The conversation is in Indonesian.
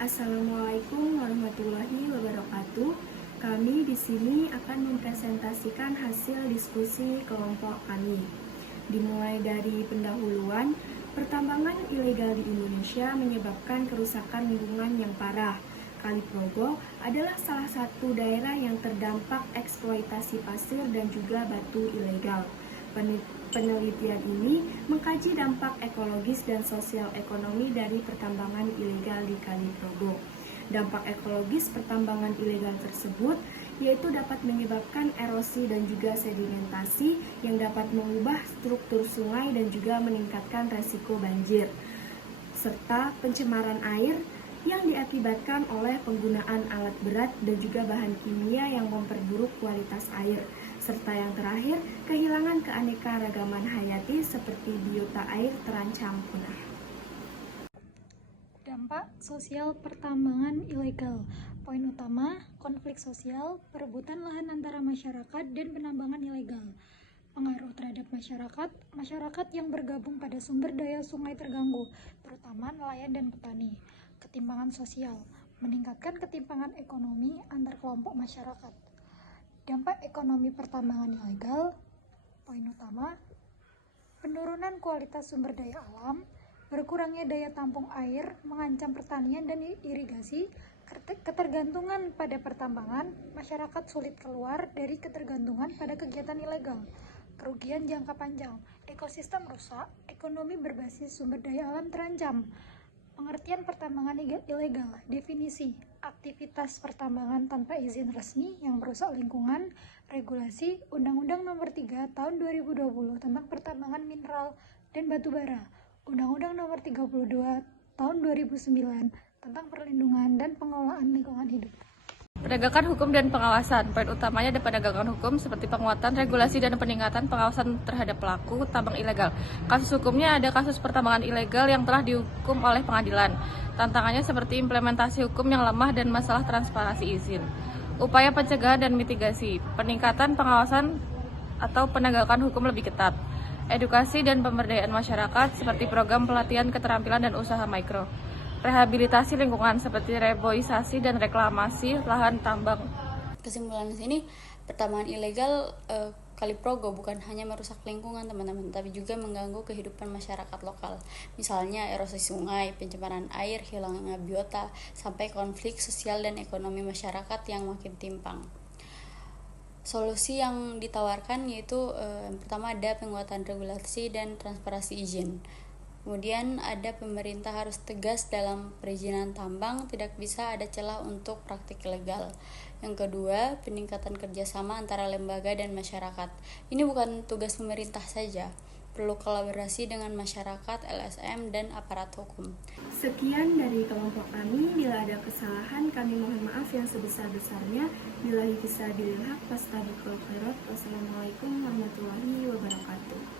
Assalamualaikum warahmatullahi wabarakatuh. Kami di sini akan mempresentasikan hasil diskusi kelompok kami. Dimulai dari pendahuluan, pertambangan ilegal di Indonesia menyebabkan kerusakan lingkungan yang parah. Kali Progo adalah salah satu daerah yang terdampak eksploitasi pasir dan juga batu ilegal. Penelitian ini mengkaji dampak ekologis dan sosial ekonomi dari pertambangan ilegal di Kali Progo. Dampak ekologis pertambangan ilegal tersebut yaitu dapat menyebabkan erosi dan juga sedimentasi yang dapat mengubah struktur sungai dan juga meningkatkan resiko banjir, serta pencemaran air yang diakibatkan oleh penggunaan alat berat dan juga bahan kimia yang memperburuk kualitas air, serta yang terakhir, kehilangan keanekaragaman hayati seperti biota air terancam punah. Dampak sosial pertambangan ilegal. Poin utama, konflik sosial, perebutan lahan antara masyarakat dan penambangan ilegal. Pengaruh terhadap masyarakat yang bergabung pada sumber daya sungai terganggu, terutama nelayan dan petani. Ketimpangan sosial, meningkatkan ketimpangan ekonomi antar kelompok masyarakat. Dampak ekonomi pertambangan ilegal, poin utama, penurunan kualitas sumber daya alam, berkurangnya daya tampung air, mengancam pertanian dan irigasi, ketergantungan pada pertambangan, masyarakat sulit keluar dari ketergantungan pada kegiatan ilegal, kerugian jangka panjang, ekosistem rusak, ekonomi berbasis sumber daya alam terancam. Pengertian pertambangan ilegal, definisi, aktivitas pertambangan tanpa izin resmi yang merusak lingkungan, regulasi, Undang-Undang Nomor 3 Tahun 2020 tentang pertambangan mineral dan batu bara, Undang-Undang Nomor 32 Tahun 2009 tentang perlindungan dan pengelolaan lingkungan hidup. Penegakan hukum dan pengawasan. Poin utamanya ada penegakan hukum seperti penguatan regulasi dan peningkatan pengawasan terhadap pelaku tambang ilegal. Kasus hukumnya ada kasus pertambangan ilegal yang telah dihukum oleh pengadilan. Tantangannya seperti implementasi hukum yang lemah dan masalah transparansi izin. Upaya pencegahan dan mitigasi. Peningkatan pengawasan atau penegakan hukum lebih ketat. Edukasi dan pemberdayaan masyarakat seperti program pelatihan keterampilan dan usaha mikro. Rehabilitasi lingkungan seperti reboisasi dan reklamasi lahan tambang. Kesimpulan di sini, pertambangan ilegal Kali Progo bukan hanya merusak lingkungan teman-teman, tapi juga mengganggu kehidupan masyarakat lokal. Misalnya erosi sungai, pencemaran air, hilangnya biota, sampai konflik sosial dan ekonomi masyarakat yang makin timpang. Solusi yang ditawarkan yaitu yang pertama ada penguatan regulasi dan transparansi izin. Kemudian ada pemerintah harus tegas dalam perizinan tambang, tidak bisa ada celah untuk praktik ilegal. Yang kedua, peningkatan kerjasama antara lembaga dan masyarakat. Ini bukan tugas pemerintah saja, perlu kolaborasi dengan masyarakat, LSM, dan aparat hukum. Sekian dari kelompok kami. Bila ada kesalahan, kami mohon maaf yang sebesar-besarnya. Billahi fisabilillah, wassalamualaikum warahmatullahi wabarakatuh.